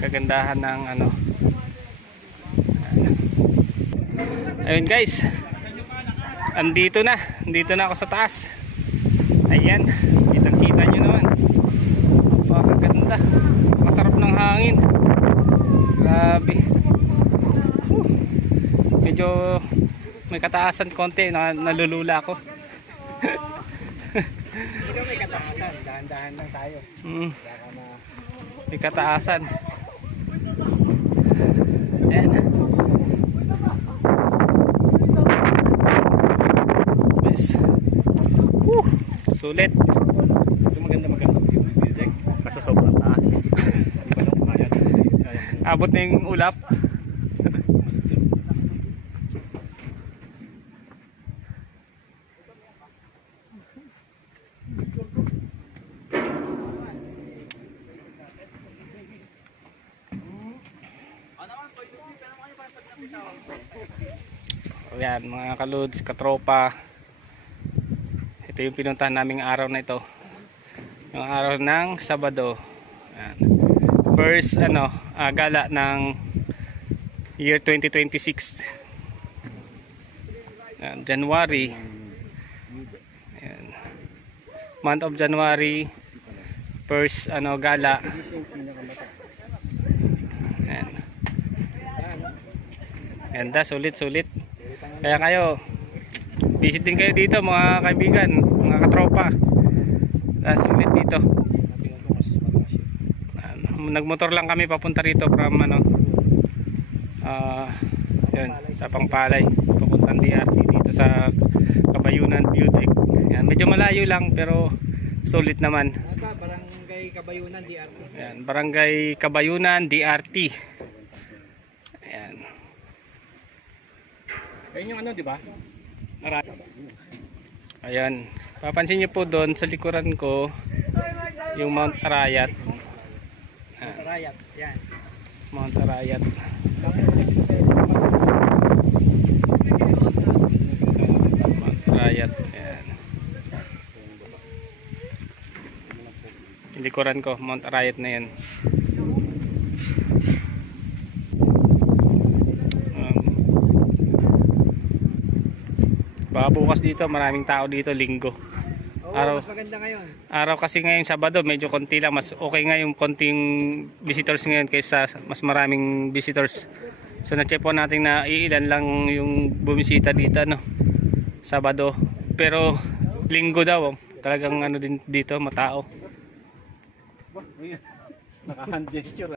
kagandahan ng ano. Ayun guys, andito na ako sa taas. Ayan, kitang kita nyo naman. Kaganda, masarap ng hangin, grabe. Medyo may kataasan konti, nalulula ako. Ikaw may kataasan, dahan-dahan lang tayo. May kataasan. Ayan. Yes. Sulit. Ito maganda building. Basta sobrang taas. Hindi pa lang kaya. Abot na yung ulap. Ayan mga kaludes, katropa. Ito yung pinuntahan naming araw na ito. Yung araw ng Sabado. Ayan. First gala ng year 2026. Ayan, January. Ayan. Month of January. First gala. Ayan. Ganda, sulit. Kaya kayo, visit din kayo dito mga kaibigan, mga katropa. Sulit dito. Nagmotor lang kami papunta rito from yun, sa Pangpalay, papuntang DRT dito sa Kabayunan View Deck. Yan, medyo malayo lang pero sulit naman. Barangay Kabayunan DRT. Yan, Barangay Kabayunan DRT. Ayan. Ayun yung di ba? Ayan. Papansin niyo po doon sa likuran ko yung Mount Arayat. Arayat, yan. Mount Arayat. Mount Arayat. Ayan. Yung likuran ko, Mount Arayat na yan. Baka bukas dito, maraming tao dito, linggo. Mas maganda ngayon. Araw kasi ngayon Sabado, medyo konti lang. Mas okay nga yung konting visitors ngayon kaysa mas maraming visitors. So na-check po natin na iilan lang yung bumisita dito Sabado. Pero linggo daw, talagang din dito, matao. Naka-hand gesture.